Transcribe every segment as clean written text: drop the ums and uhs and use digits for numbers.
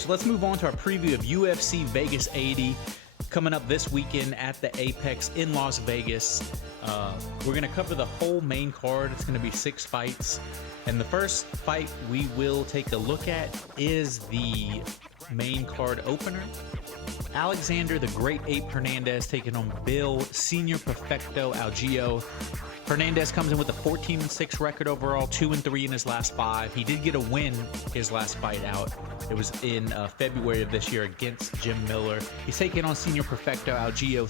so let's move on to our preview of UFC Vegas 80 coming up this weekend at the Apex in Las Vegas. We're going to cover the whole main card. It's going to be 6 fights. And the first fight we will take a look at is the main card opener. Alexander the Great Ape Hernandez taking on Bill Senior Perfecto Algeo. Hernandez comes in with a 14-6 record overall, 2-3 in his last 5. He did get a win his last fight out. It was in February of this year against Jim Miller. He's taking on Senior Perfecto Algeo.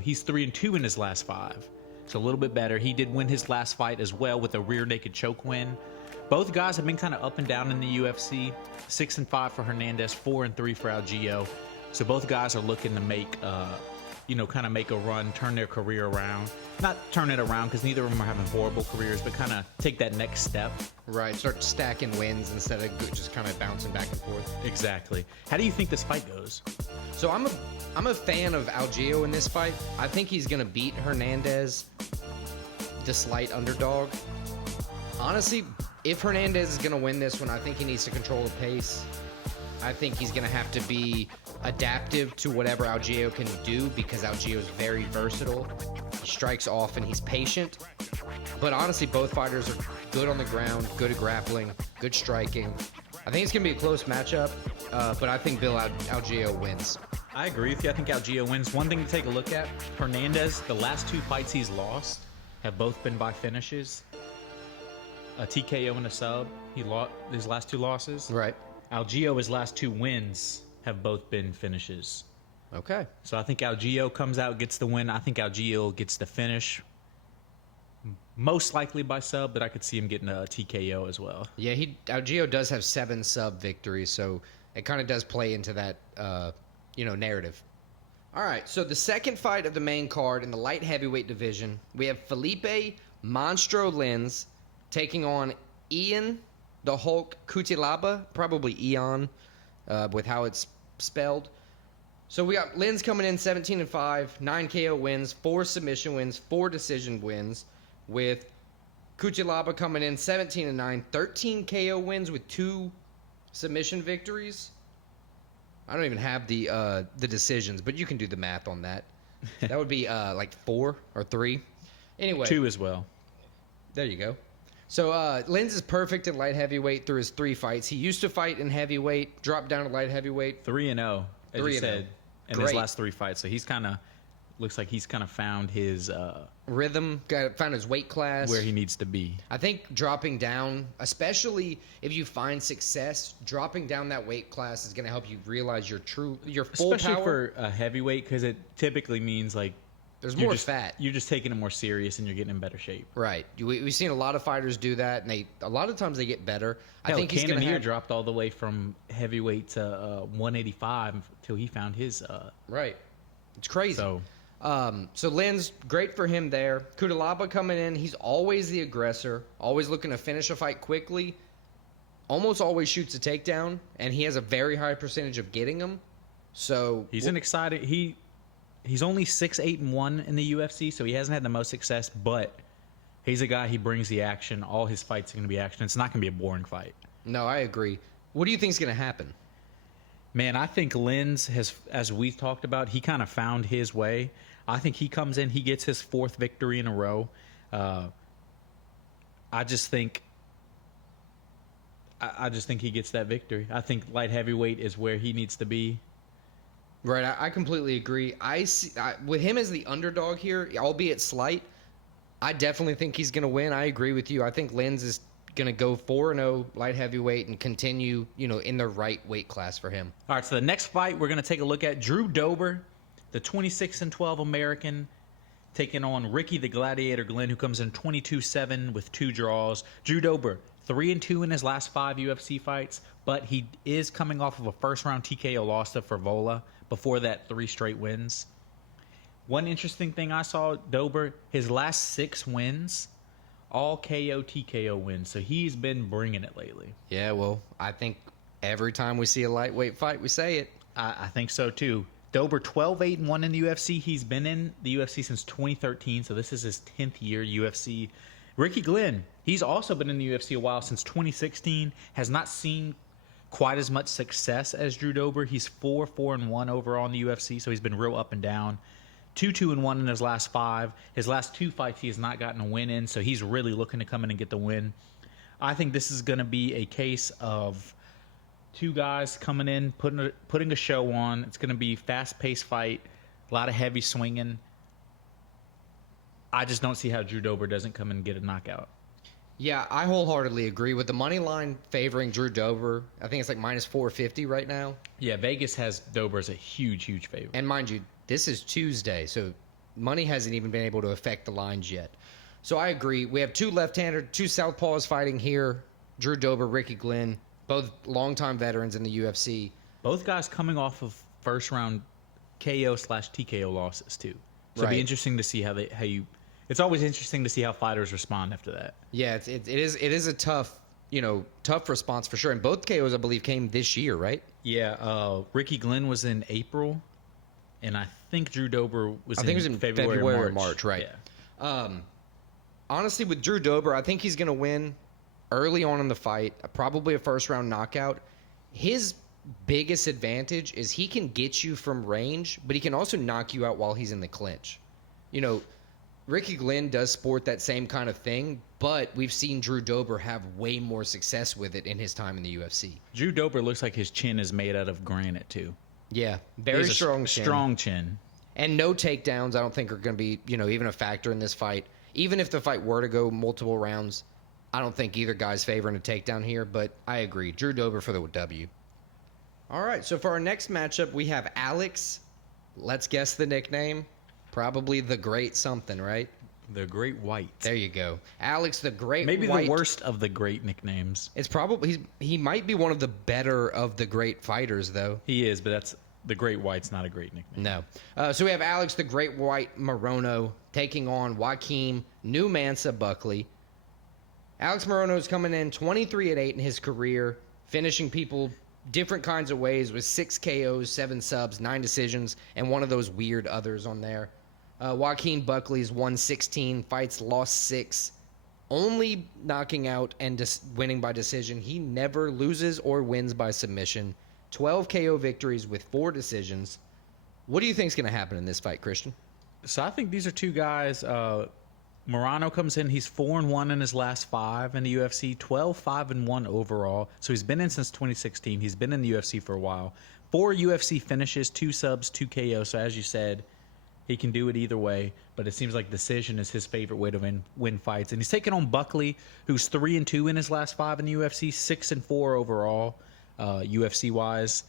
He's 3-2 in his last 5. So a little bit better. He did win his last fight as well with a rear naked choke win. Both guys have been kind of up and down in the UFC. 6-5 for Hernandez, 4-3 for Algeo. So both guys are looking to make, kind of make a run, turn their career around. Not turn it around because neither of them are having horrible careers, but kind of take that next step. Right, start stacking wins instead of just kind of bouncing back and forth. Exactly. How do you think this fight goes? So I'm a fan of Algeo in this fight. I think he's going to beat Hernandez, the slight underdog. Honestly, if Hernandez is going to win this one, I think he needs to control the pace. I think he's going to have to be adaptive to whatever Algeo can do because Algeo is very versatile. He strikes off and he's patient. But honestly, both fighters are good on the ground, good at grappling, good striking. I think it's going to be a close matchup, but I think Bill Algeo wins. I agree with you. I think Algeo wins. One thing to take a look at, Hernandez, the last 2 fights he's lost have both been by finishes. A TKO and a sub. He lost his last 2 losses. Right. Algeo, his last 2 wins have both been finishes. Okay. So I think Algeo comes out, gets the win. I think Algeo gets the finish. Most likely by sub, but I could see him getting a TKO as well. Yeah, Algeo does have 7 sub victories, so it kind of does play into that, narrative. All right, so the second fight of the main card in the light heavyweight division, we have Felipe Monstro Lins taking on Ian the Hulk Cutelaba, probably Eon, with how it's spelled. So we got Lins coming in 17-5, 9 KO wins, 4 submission wins, 4 decision wins, with Cutelaba coming in 17-9, 13 KO wins with 2 submission victories. I don't even have the decisions, but you can do the math on that. That would be like 4 or 3. Anyway, 2 as well. There you go. So Lins is perfect at light heavyweight through his 3 fights. He used to fight in heavyweight, dropped down to light heavyweight. 3-0, as you said, in his last 3 fights. So he's kind of looks like he's kind of found his rhythm, found his weight class where he needs to be. I think dropping down, especially if you find success, dropping down that weight class is going to help you realize your full especially power. for a heavyweight, because it typically means like there's more fat. You're just taking it more serious and you're getting in better shape. Right. We've seen a lot of fighters do that, and a lot of times they get better. Hell, I think he's going to dropped all the way from heavyweight to 185 until he found his. Right. It's crazy. So Lins, great for him there. Cutelaba coming in, he's always the aggressor, always looking to finish a fight quickly, almost always shoots a takedown, and he has a very high percentage of getting them. So he's an exciting. He's only 6-8-1 in the UFC, so he hasn't had the most success, but he's a guy, he brings the action. All his fights are going to be action. It's not going to be a boring fight. No, I agree. What do you think is going to happen? Man, I think Lins has, as we've talked about, he kind of found his way. I think he comes in, he gets his 4th victory in a row. I just think he gets that victory. I think light heavyweight is where he needs to be. Right, I completely agree. With him as the underdog here, albeit slight, I definitely think he's going to win. I agree with you. I think Lins is going to go 4-0 light heavyweight and continue, in the right weight class for him. All right, so the next fight we're going to take a look at, Drew Dober, the 26-12 American, taking on Ricky the Gladiator Glenn, who comes in 22-7 with 2 draws. Drew Dober, 3-2 in his last 5 UFC fights, but he is coming off of a first-round TKO loss to Fervola. Before that, 3 straight wins. One interesting thing I saw, Dober, his last 6 wins, all KO, TKO wins. So he's been bringing it lately. Yeah, well, I think every time we see a lightweight fight, we say it. I think so, too. Dober, 12-8-1 in the UFC. He's been in the UFC since 2013, so this is his 10th year UFC. Ricky Glenn, he's also been in the UFC a while, since 2016, has not seen quite as much success as Drew Dober. He's 4-4-1 overall in the UFC, so he's been real up and down. 2-2-1 in his last 5. His last 2 fights, he has not gotten a win in, so he's really looking to come in and get the win. I think this is going to be a case of 2 guys coming in, putting a show on. It's going to be fast-paced fight, a lot of heavy swinging. I just don't see how Drew Dober doesn't come in and get a knockout. Yeah, I wholeheartedly agree with the money line favoring Drew Dober. I think it's like minus 450 right now. Yeah, Vegas has Dober as a huge, huge favorite. And mind you, this is Tuesday, so money hasn't even been able to affect the lines yet. So I agree. We have 2 left-hander, 2 southpaws fighting here. Drew Dober, Ricky Glenn, both longtime veterans in the UFC. Both guys coming off of first-round KO/TKO losses too. So it'll be Right. interesting to see how you. It's always interesting to see how fighters respond after that. Yeah, it is a tough response for sure. And both KOs, I believe, came this year, right? Yeah, Ricky Glenn was in April, and I think Drew Dober was. I think it was in February or March, right? Yeah. Honestly, with Drew Dober, I think he's going to win early on in the fight, probably a first-round knockout. His biggest advantage is he can get you from range, but he can also knock you out while he's in the clinch. You know, Ricky Glenn does sport that same kind of thing, but we've seen Drew Dober have way more success with it in his time in the UFC. Drew Dober looks like his chin is made out of granite too. Yeah, He very has a strong chin. strong chin. And no takedowns, I don't think are going to be, even a factor in this fight. Even if the fight were to go multiple rounds, I don't think either guy's favoring a takedown here, but I agree. Drew Dober for the W. All right, so for our next matchup, we have Alex. Let's guess the nickname. Probably the Great something, right? The Great White. There you go. Alex the Great Maybe White. the worst of the great nicknames. It's probably, he might be one of the better of the great fighters, though. He is, but the Great White's not a great nickname. No. So we have Alex the Great White Morono taking on Joaquin New Mansa Buckley. Alex Morono's coming in 23-8 in his career, finishing people different kinds of ways with 6 KOs, 7 subs, 9 decisions, and one of those weird others on there. Joaquin Buckley's won 16 fights, lost 6, only knocking out and winning by decision. He never loses or wins by submission. 12 KO victories with 4 decisions. What do you think is going to happen in this fight, Christian? So I think these are 2 guys. Morano comes in. He's 4-1 in his last 5 in the UFC. 12-5-1 overall. So he's been in since 2016. He's been in the UFC for a while. 4 UFC finishes, 2 subs, 2 KO. So as you said, he can do it either way. But it seems like decision is his favorite way to win fights. And he's taking on Buckley, who's 3-2 in his last 5 in the UFC. 6-4 overall, UFC wise.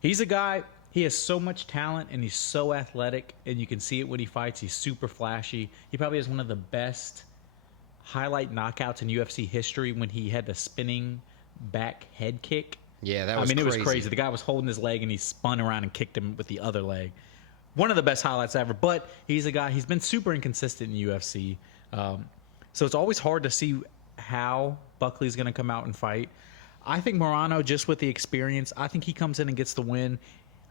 He's a guy. He has so much talent, and he's so athletic, and you can see it when he fights. He's super flashy. He probably has one of the best highlight knockouts in UFC history when he had the spinning back head kick. Yeah, that was crazy. It was crazy. The guy was holding his leg, and he spun around and kicked him with the other leg. One of the best highlights ever, but he's a guy, he's been super inconsistent in UFC. So it's always hard to see how Buckley's going to come out and fight. I think Morano, just with the experience, I think he comes in and gets the win.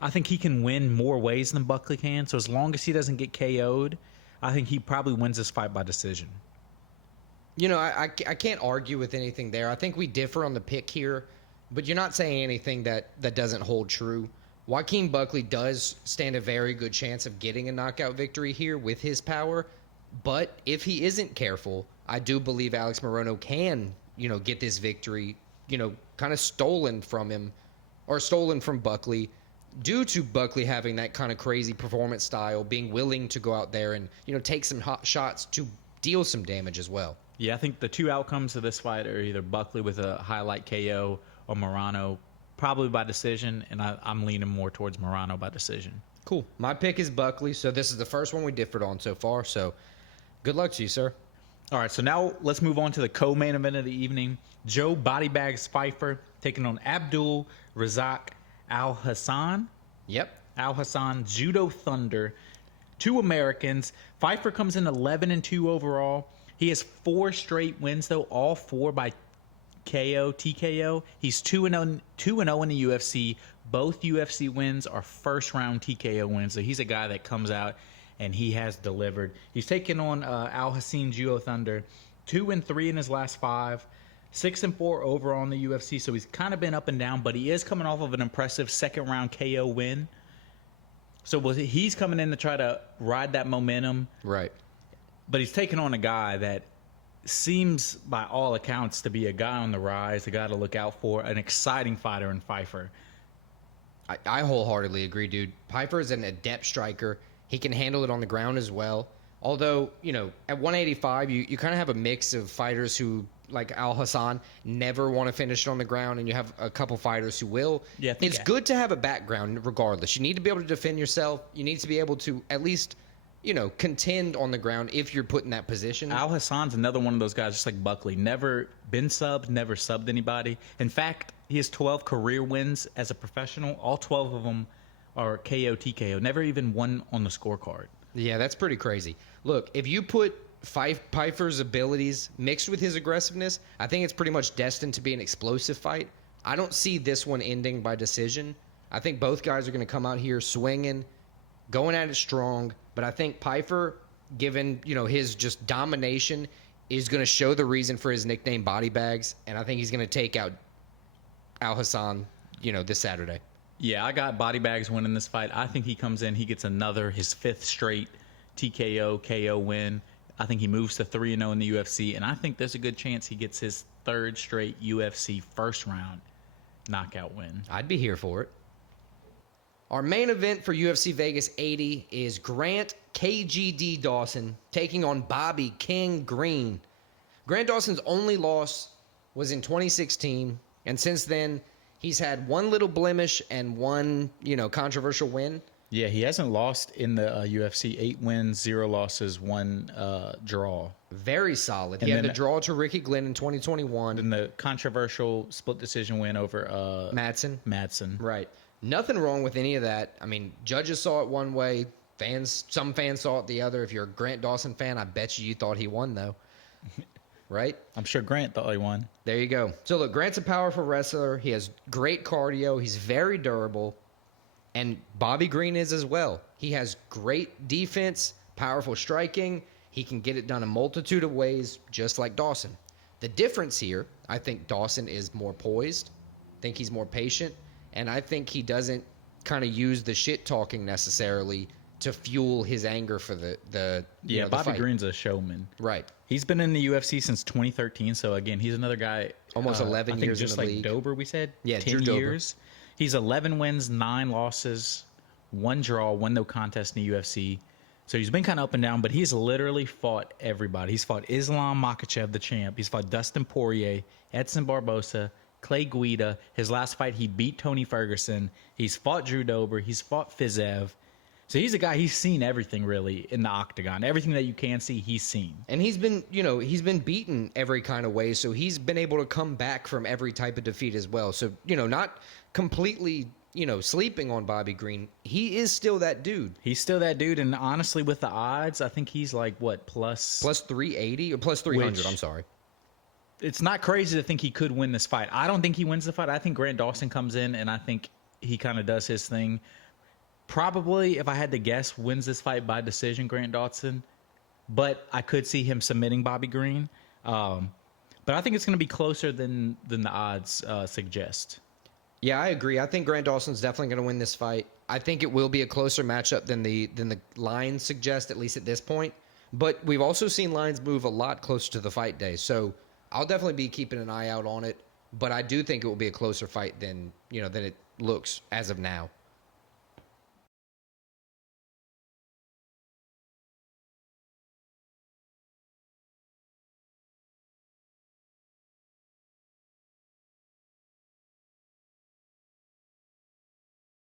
I think he can win more ways than Buckley can. So as long as he doesn't get KO'd, I think he probably wins this fight by decision. I can't argue with anything there. I think we differ on the pick here, but you're not saying anything that doesn't hold true. Joaquin Buckley does stand a very good chance of getting a knockout victory here with his power, but if he isn't careful, I do believe Alex Morono can, get this victory, kind of stolen from him or stolen from Buckley, due to Buckley having that kind of crazy performance style, being willing to go out there and, take some hot shots to deal some damage as well. Yeah, I think the 2 outcomes of this fight are either Buckley with a highlight KO or Morano probably by decision, and I'm leaning more towards Morano by decision. Cool. My pick is Buckley, so this is the first one we differed on so far, so good luck to you, sir. All right, so now let's move on to the co-main event of the evening. Joe Bodybags Pfeiffer taking on Abdul Razak Al Hassan. Yep. Al Hassan, Judo Thunder. 2 Americans. Pfeiffer comes in 11-2 overall. He has 4 straight wins, though, all 4 by KO, TKO. He's 2-0 in the UFC. Both UFC wins are first-round TKO wins, so he's a guy that comes out and he has delivered. He's taken on Al Hassan Judo Thunder. 2-3 in his last 5. 6-4 overall in the UFC, so he's kind of been up and down, but he is coming off of an impressive second round KO win. So he's coming in to try to ride that momentum. Right. But he's taking on a guy that seems, by all accounts, to be a guy on the rise, a guy to look out for, an exciting fighter in Pfeiffer. I wholeheartedly agree, dude. Piper is an adept striker. He can handle it on the ground as well. Although, at 185, you kind of have a mix of fighters who, like Al Hassan, never want to finish it on the ground, and you have a couple fighters who will. Yeah, it's good to have a background regardless. You need to be able to defend yourself. You need to be able to at least, contend on the ground if you're put in that position. Al Hassan's another one of those guys, just like Buckley. Never been subbed, never subbed anybody. In fact, he has 12 career wins as a professional. All 12 of them are KO, TKO. Never even won on the scorecard. Yeah, that's pretty crazy. Look, if you put Pfeiffer's abilities mixed with his aggressiveness, I think it's pretty much destined to be an explosive fight. I don't see this one ending by decision. I think both guys are going to come out here swinging, going at it strong. But I think Pfeiffer, given his just domination, is going to show the reason for his nickname Body Bags, and I think he's going to take out Al Hassan, this Saturday. Yeah, I got Body Bags winning this fight. I think he comes in, he gets his fifth straight TKO, KO win. I think he moves to 3-0 in the UFC, and I think there's a good chance he gets his third straight UFC first round knockout win. I'd be here for it. Our main event for UFC Vegas 80 is Grant KGD Dawson taking on Bobby King Green. Grant Dawson's only loss was in 2016, and since then, he's had one little blemish and one, controversial win. Yeah, he hasn't lost in the UFC. 8 wins, 0 losses, 1 draw. Very solid. He had the draw to Ricky Glenn in 2021. And the controversial split decision win over Madsen. Right. Nothing wrong with any of that. I mean, judges saw it one way. Some fans saw it the other. If you're a Grant Dawson fan, I bet you thought he won, though. Right? I'm sure Grant thought he won. There you go. So, look, Grant's a powerful wrestler. He has great cardio. He's very durable. And Bobby Green is as well. He has great defense, powerful striking. He can get it done a multitude of ways, just like Dawson. The difference here, I think Dawson is more poised. I think he's more patient. And I think he doesn't kind of use the shit talking necessarily to fuel his anger for the Bobby fight. Green's a showman. Right. He's been in the UFC since 2013, so again, he's another guy. Almost 11 years just in the like league. Dober, we said. Yeah, 10 Drew years. He's 11 wins, 9 losses, 1 draw, 1 no contest in the UFC. So he's been kind of up and down, but he's literally fought everybody. He's fought Islam Makhachev, the champ. He's fought Dustin Poirier, Edson Barbosa, Clay Guida. His last fight, he beat Tony Ferguson. He's fought Drew Dober. He's fought Fiziev. So he's a guy, he's seen everything really in the octagon. Everything that you can see, he's seen. And he's been beaten every kind of way, so he's been able to come back from every type of defeat as well. So, not completely, sleeping on Bobby Green. He is still that dude. He's still that dude, and honestly, with the odds, I think he's like, plus 380 or plus 300, I'm sorry. It's not crazy to think he could win this fight. I don't think he wins the fight. I think Grant Dawson comes in, and I think he kind of does his thing. Probably, if I had to guess, wins this fight by decision, Grant Dawson. But I could see him submitting Bobby Green. But I think it's going to be closer than the odds suggest. Yeah, I agree. I think Grant Dawson's definitely going to win this fight. I think it will be a closer matchup than the lines suggest, at least at this point. But we've also seen lines move a lot closer to the fight day. So I'll definitely be keeping an eye out on it. But I do think it will be a closer fight than it looks as of now.